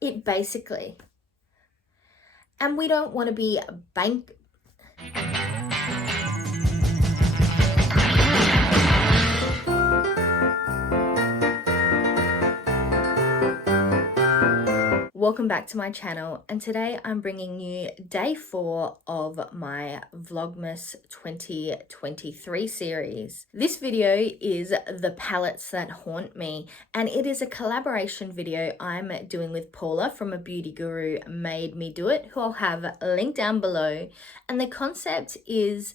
it basically. And we don't want to be bank. Welcome back to my channel, and today I'm bringing you day 4 of my Vlogmas 2023 series. This video is the palettes that haunt me, and it is a collaboration video I'm doing with Paula from A Beauty Guru Made Me Do It, who I'll have linked down below. And the concept is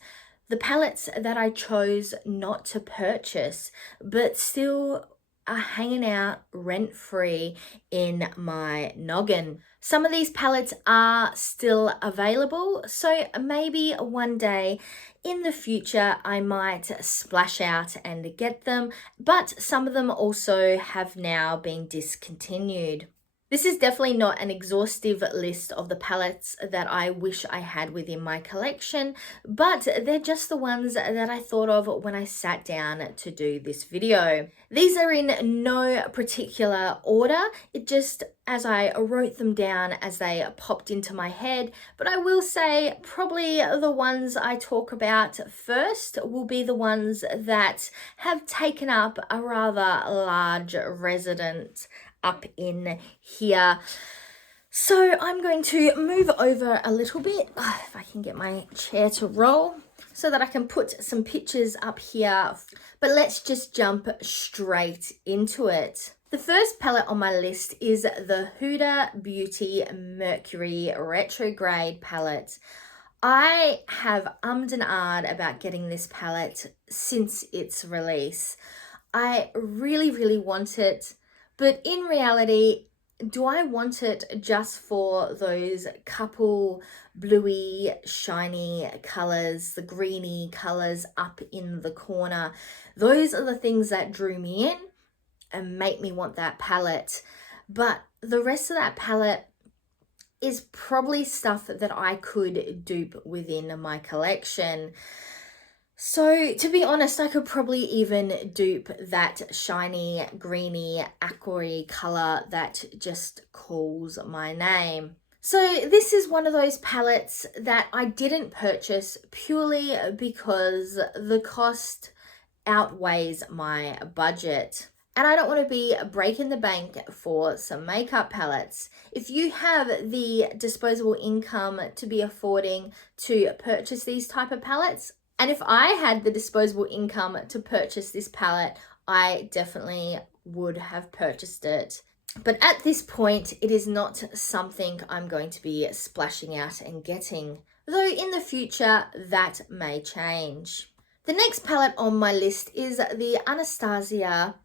the palettes that I chose not to purchase, but still are hanging out rent-free in my noggin. Some of these palettes are still available, so maybe one day in the future I might splash out and get them, but some of them also have now been discontinued. This is definitely not an exhaustive list of the palettes that I wish I had within my collection, but they're just the ones that I thought of when I sat down to do this video. These are in no particular order, it just as I wrote them down as they popped into my head, but I will say probably the ones I talk about first will be the ones that have taken up a rather large resident up in here. So I'm going to move over a little bit, if I can get my chair to roll, so that I can put some pictures up here. But let's just jump straight into it. The first palette on my list is the Huda Beauty Mercury Retrograde palette. I have ummed and ahed about getting this palette since its release. I really want it. But in reality, do I want it just for those couple bluey, shiny colors, the greeny colors up in the corner? Those are the things that drew me in and make me want that palette. But the rest of that palette is probably stuff that I could dupe within my collection. So to be honest, I could probably even dupe that shiny, greeny, aquary color that just calls my name. So this is one of those palettes that I didn't purchase purely because the cost outweighs my budget. And I don't want to be breaking the bank for some makeup palettes. If you have the disposable income to be affording to purchase these type of palettes, and if I had the disposable income to purchase this palette, I definitely would have purchased it. But at this point, it is not something I'm going to be splashing out and getting, though in the future that may change. The next palette on my list is the Anastasia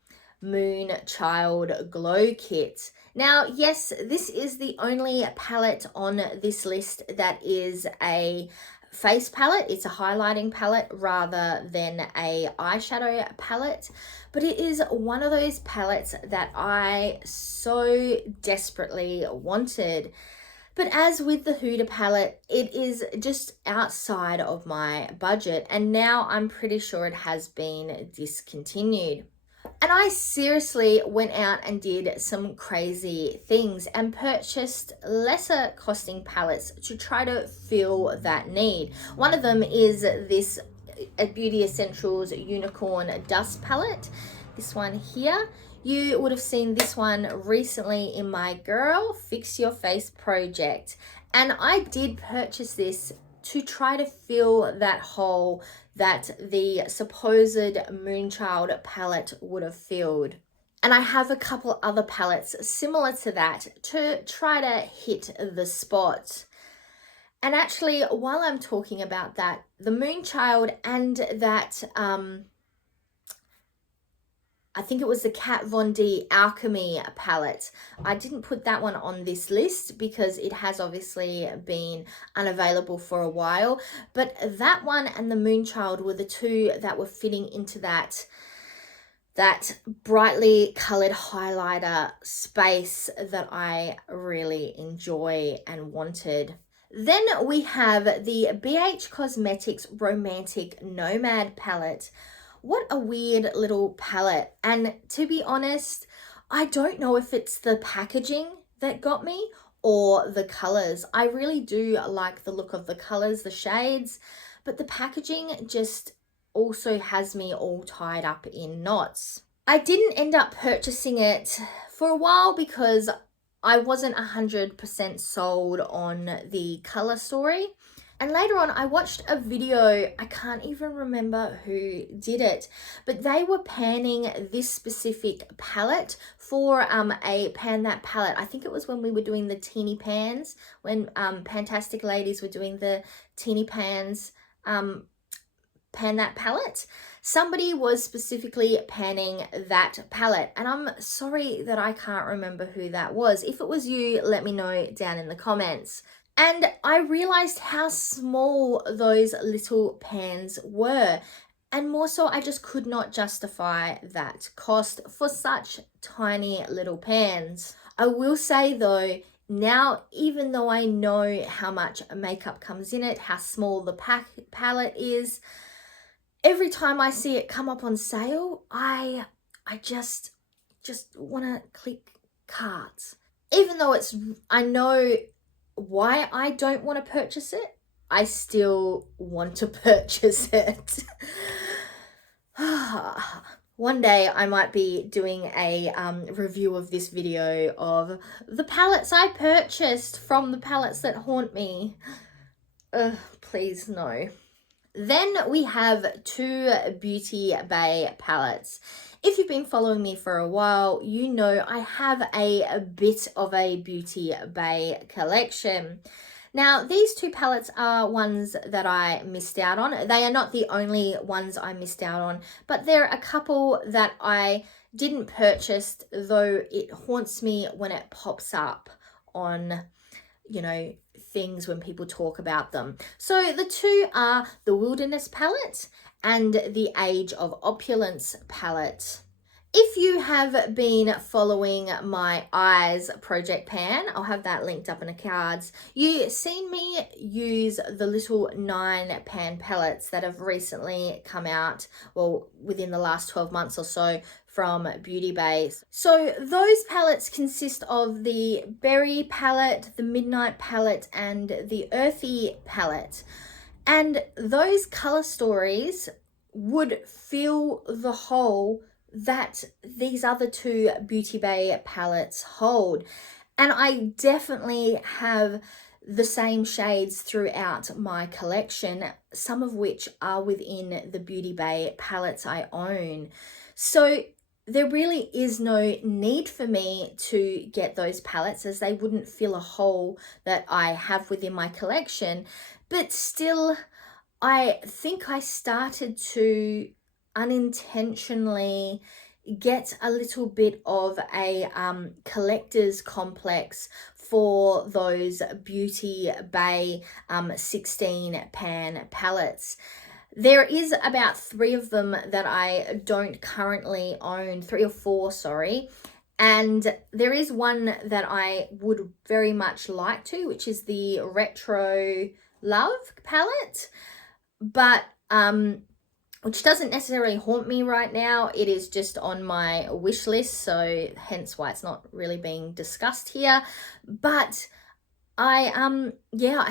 Moon Child Glow Kit. Now, yes, this is the only palette on this list that is a face palette. It's a highlighting palette rather than a eyeshadow palette, but it is one of those palettes that I so desperately wanted. But as with the Huda palette, it is just outside of my budget, and now I'm pretty sure it has been discontinued. And I seriously went out and did some crazy things and purchased lesser costing palettes to try to fill that need. One of them is this Beauty Essentials Unicorn Dust Palette. This one here. You would have seen this one recently in my Girl Fix Your Face project. And I did purchase this to try to fill that hole that the supposed Moonchild palette would have filled. And I have a couple other palettes similar to that to try to hit the spot. And actually, while I'm talking about that, the Moonchild and that I think it was the Kat Von D Alchemy palette. I didn't put that one on this list because it has obviously been unavailable for a while. But that one and the Moonchild were the two that were fitting into that brightly colored highlighter space that I really enjoy and wanted. Then we have the BH Cosmetics Romantic Nomad palette. What a weird little palette. And to be honest, I don't know if it's the packaging that got me, or the colors. I really do like the look of the colors, the shades, but the packaging just also has me all tied up in knots. I didn't end up purchasing it for a while because I wasn't 100% sold on the color story. And later on, I watched a video, I can't even remember who did it, but they were panning this specific palette for a Pan That palette. I think it was when we were doing the teeny pans, when Pantastic Ladies were doing the teeny pans Pan That palette. Somebody was specifically panning that palette, and I'm sorry that I can't remember who that was. If it was you, let me know down in the comments. And I realized how small those little pans were. And more so, I just could not justify that cost for such tiny little pans. I will say though, now, even though I know how much makeup comes in it, how small the palette is, every time I see it come up on sale, I just want to click carts. Even though I know why I don't want to purchase it, I still want to purchase it. One day I might be doing a review of this video of the palettes I purchased from the palettes that haunt me. Please no. Then we have two Beauty Bay palettes. If you've been following me for a while, you know I have a bit of a Beauty Bay collection. Now, these two palettes are ones that I missed out on. They are not the only ones I missed out on, but there are a couple that I didn't purchase, though it haunts me when it pops up on, you know, things when people talk about them. So the two are the Wilderness palette and the Age of Opulence palette. If you have been following my Eyes project pan, I'll have that linked up in the cards, you've seen me use the little 9 pan palettes that have recently come out, well, within the last 12 months or so, from Beauty Bay. So those palettes consist of the Berry palette, the Midnight palette, and the Earthy palette. And those color stories would fill the hole that these other two Beauty Bay palettes hold. And I definitely have the same shades throughout my collection, some of which are within the Beauty Bay palettes I own. So there really is no need for me to get those palettes, as they wouldn't fill a hole that I have within my collection. But still, I think I started to unintentionally get a little bit of a collector's complex for those Beauty Bay 16 pan palettes. There is about 3 of them that I don't currently own, 3 or 4, sorry. And there is one that I would very much like to, which is the Retro Love palette, but which doesn't necessarily haunt me right now. It is just on my wish list, so hence why it's not really being discussed here. But I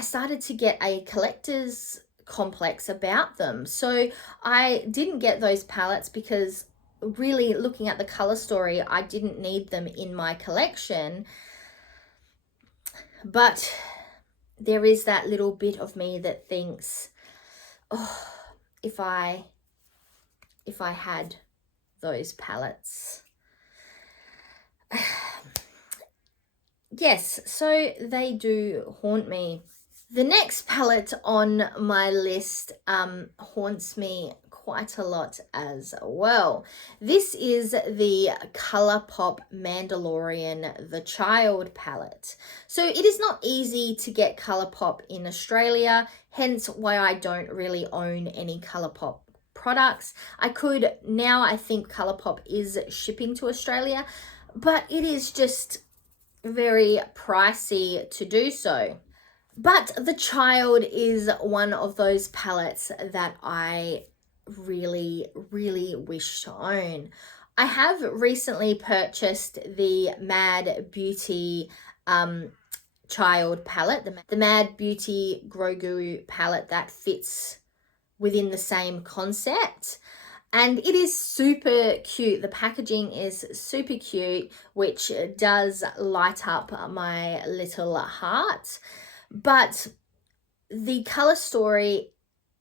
started to get a collector's complex about them. So I didn't get those palettes because really, looking at the color story, I didn't need them in my collection. But there is that little bit of me that thinks, oh, if I had those palettes. Yes, so they do haunt me. The next palette on my list haunts me quite a lot as well. This is the Colourpop Mandalorian The Child palette. So it is not easy to get Colourpop in Australia, hence why I don't really own any Colourpop products. I could now, I think Colourpop is shipping to Australia, but it is just very pricey to do so. But The Child is one of those palettes that I really, really wish to own. I have recently purchased the Mad Beauty child palette, the Mad Beauty Grogu palette that fits within the same concept. And it is super cute. The packaging is super cute, which does light up my little heart. But the color story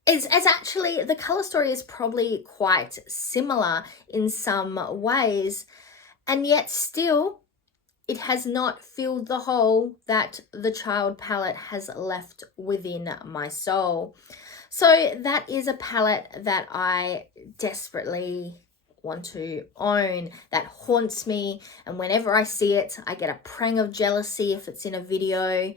the color story is probably quite similar in some ways, and yet still it has not filled the hole that the child palette has left within my soul. So that is a palette that I desperately want to own, that haunts me, and whenever I see it, I get a pang of jealousy if it's in a video.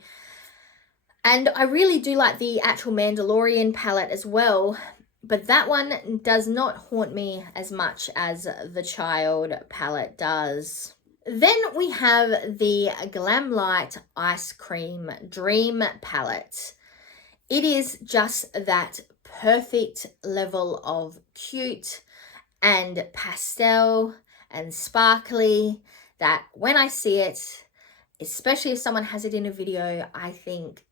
And I really do like the actual Mandalorian palette as well, but that one does not haunt me as much as the child palette does. Then we have the Glamlight Ice Cream Dream palette. It is just that perfect level of cute and pastel and sparkly that when I see it, especially if someone has it in a video, I think,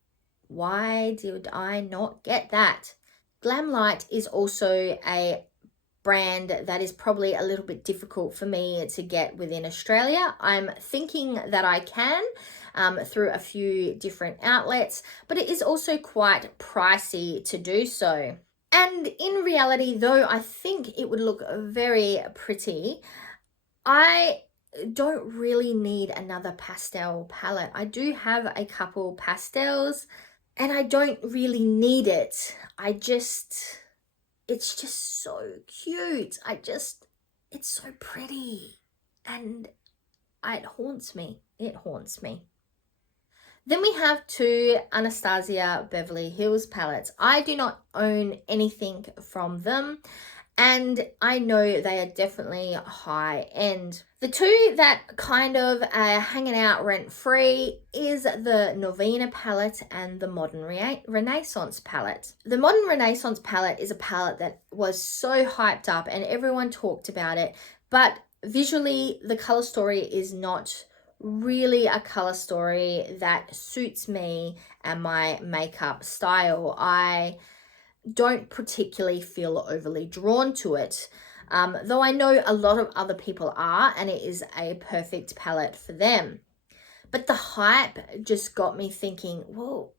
why did I not get that? Glamlight is also a brand that is probably a little bit difficult for me to get within Australia. I'm thinking that I can through a few different outlets, but it is also quite pricey to do so. And in reality, though I think it would look very pretty, I don't really need another pastel palette. I do have a couple pastels and I don't really need it. It's just so cute. It's so pretty and it haunts me. It haunts me. Then we have two Anastasia Beverly Hills palettes. I do not own anything from them, and I know they are definitely high end. The two that kind of are hanging out rent free is the Novena palette and the Modern Renaissance palette. The Modern Renaissance palette is a palette that was so hyped up and everyone talked about it, but visually the color story is not really a color story that suits me and my makeup style. I don't particularly feel overly drawn to it, though I know a lot of other people are, and it is a perfect palette for them. But the hype just got me thinking, well,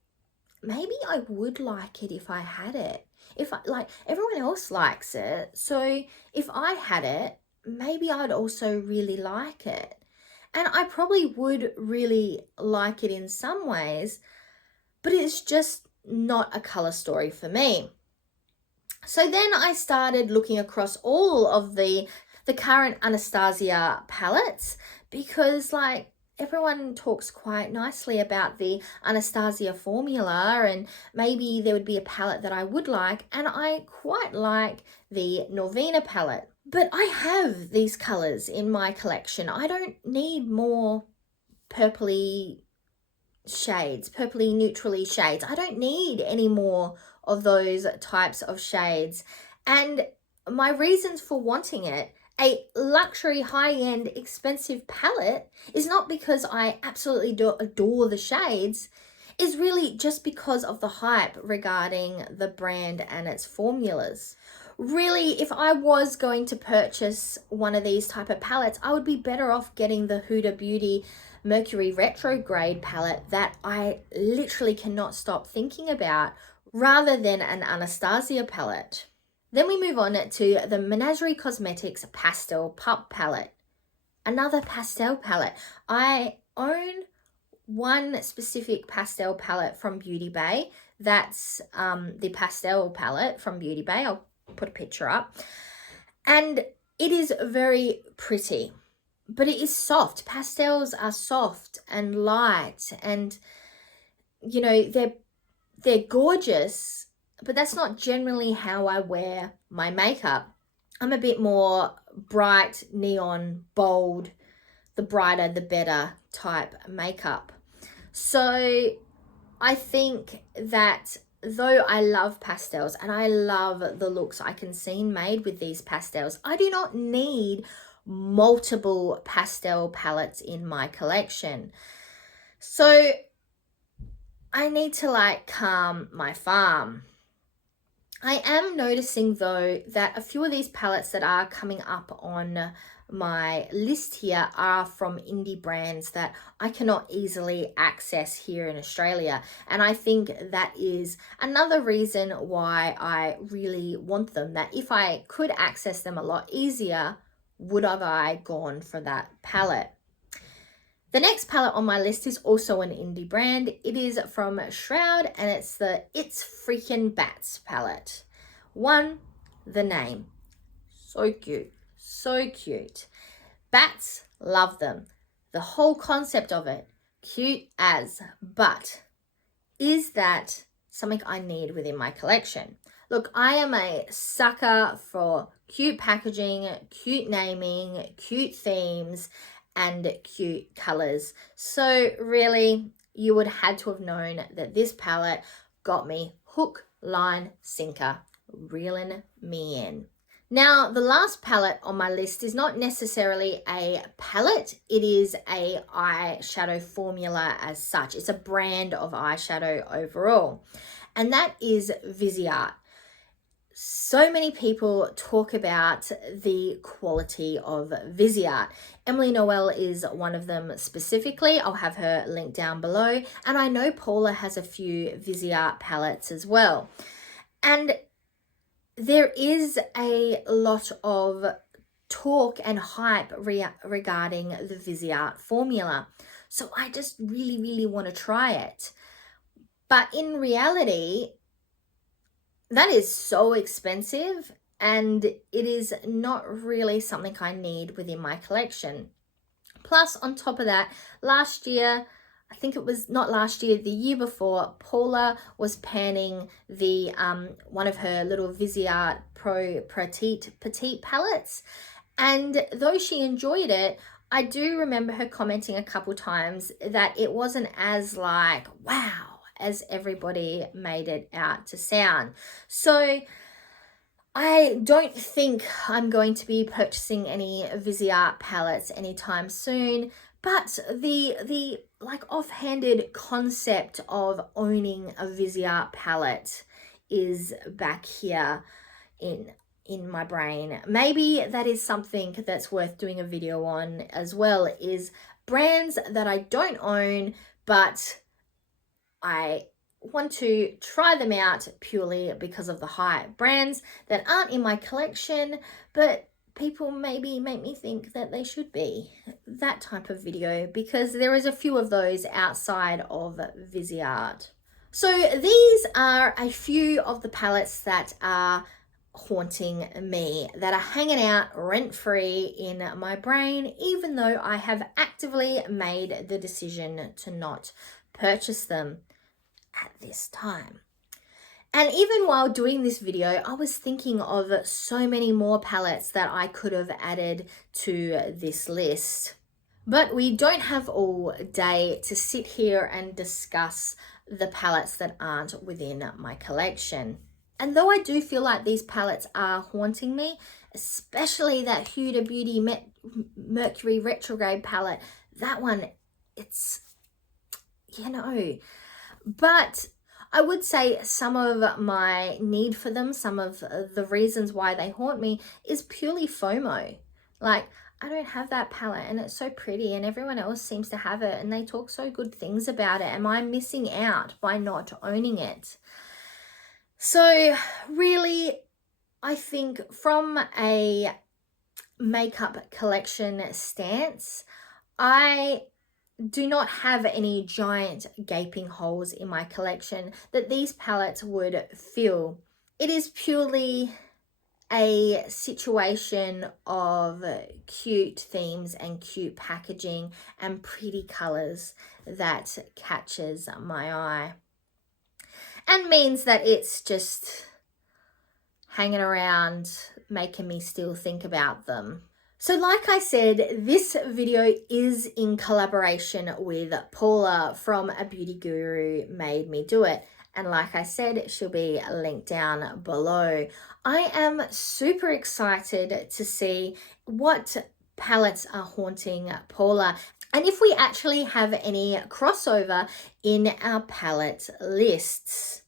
maybe I would like it if I had it. If I, like, everyone else likes it, so if I had it, maybe I'd also really like it. And I probably would really like it in some ways, but it's just not a color story for me. So then I started looking across all of the current Anastasia palettes, because like everyone talks quite nicely about the Anastasia formula, and maybe there would be a palette that I would like, and I quite like the Novena palette. But I have these colors in my collection. I don't need more purpley shades, purpley neutrally shades. I don't need any more of those types of shades. And my reasons for wanting it, a luxury, high-end, expensive palette, is not because I absolutely adore the shades, is really just because of the hype regarding the brand and its formulas. Really, if I was going to purchase one of these type of palettes, I would be better off getting the Huda Beauty Mercury Retrograde palette that I literally cannot stop thinking about, rather than an Anastasia palette. Then we move on to the Menagerie Cosmetics Pastel Pup palette. Another pastel palette. I own one specific pastel palette from Beauty Bay. That's the pastel palette from Beauty Bay. I'll put a picture up. And it is very pretty, but it is soft. Pastels are soft and light, and you know, they're gorgeous, but that's not generally how I wear my makeup. I'm a bit more bright, neon, bold, the brighter the better type makeup. So I think that though I love pastels and I love the looks I can see made with these pastels, I do not need multiple pastel palettes in my collection. So I need to like calm my farm. I am noticing though that a few of these palettes that are coming up on my list here are from indie brands that I cannot easily access here in Australia. And I think that is another reason why I really want them, that if I could access them a lot easier, would have I gone for that palette? The next palette on my list is also an indie brand. It is from Shroud and it's the It's Freaking Bats palette. One, the name. So cute. So cute. Bats, love them. The whole concept of it, cute as, but is that something I need within my collection? Look, I am a sucker for cute packaging, cute naming, cute themes, and cute colors. So really, you would had to have known that this palette got me hook, line, sinker, reeling me in. Now, the last palette on my list is not necessarily a palette, it is a eyeshadow formula as such. It's a brand of eyeshadow overall, and that is Viseart. So many people talk about the quality of Viseart. Emily Noel is one of them specifically. I'll have her link down below. And I know Paula has a few Viseart palettes as well. And there is a lot of talk and hype regarding the Viseart formula. So I just really, really want to try it. But in reality, that is so expensive and it is not really something I need within my collection. Plus, on top of that, last year, I think it was not last year, the year before, Paula was panning the one of her little Viseart Pro Petite palettes. And though she enjoyed it, I do remember her commenting a couple times that it wasn't as like, wow, as everybody made it out to sound. So I don't think I'm going to be purchasing any Viseart palettes anytime soon, but the like offhanded concept of owning a Viseart palette is back here in my brain. Maybe that is something that's worth doing a video on as well, is brands that I don't own, but I want to try them out purely because of the hype. Brands that aren't in my collection, but people maybe make me think that they should be. That type of video, because there is a few of those outside of Viseart. So these are a few of the palettes that are haunting me, that are hanging out rent-free in my brain, even though I have actively made the decision to not purchase them at this time. And even while doing this video, I was thinking of so many more palettes that I could have added to this list. But we don't have all day to sit here and discuss the palettes that aren't within my collection. And though I do feel like these palettes are haunting me, especially that Huda Beauty Mercury Retrograde palette, that one, it's, you know. But I would say some of my need for them, some of the reasons why they haunt me, is purely FOMO. Like, I don't have that palette and it's so pretty and everyone else seems to have it and they talk so good things about it. Am I missing out by not owning it? So really, I think from a makeup collection stance, I do not have any giant gaping holes in my collection that these palettes would fill. It is purely a situation of cute themes and cute packaging and pretty colors that catches my eye, and means that it's just hanging around, making me still think about them. So like I said, this video is in collaboration with Paula from A Beauty Guru Made Me Do It. And like I said, she'll be linked down below. I am super excited to see what palettes are haunting Paula. and if we actually have any crossover in our palette lists.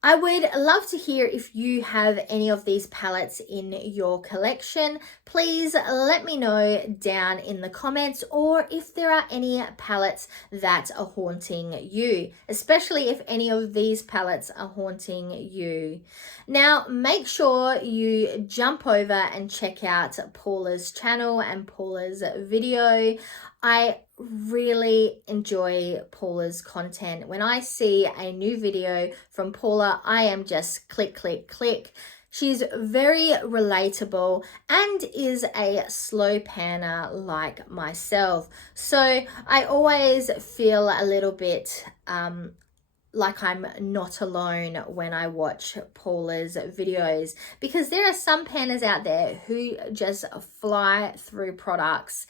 I would love to hear if you have any of these palettes in your collection. Please let me know down in the comments, or if there are any palettes that are haunting you, especially if any of these palettes are haunting you. Now, make sure you jump over and check out Paula's channel and Paula's video. I really enjoy Paula's content. When I see a new video from Paula, I am just click, click, click. She's very relatable and is a slow panner like myself. So I always feel a little bit like I'm not alone when I watch Paula's videos, because there are some panners out there who just fly through products.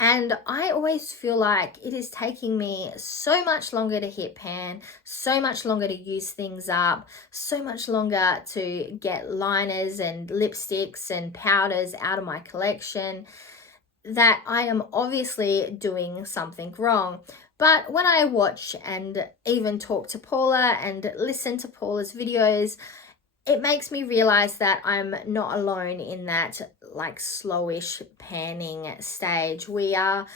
And I always feel like it is taking me so much longer to hit pan, so much longer to use things up, so much longer to get liners and lipsticks and powders out of my collection, that I am obviously doing something wrong. But when I watch and even talk to Paula and listen to Paula's videos, it makes me realize that I'm not alone in that like slowish panning stage. We are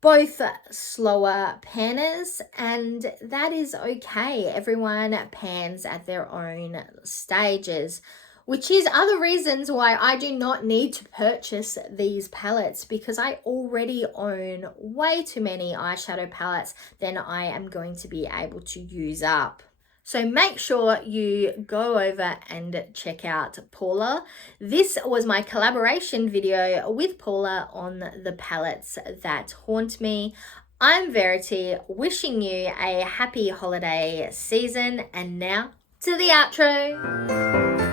both slower panners, and that is okay. Everyone pans at their own stages, which is other reasons why I do not need to purchase these palettes, because I already own way too many eyeshadow palettes than I am going to be able to use up. So make sure you go over and check out Paula. This was my collaboration video with Paula on the palettes that haunt me. I'm Verity, wishing you a happy holiday season, and now to the outro.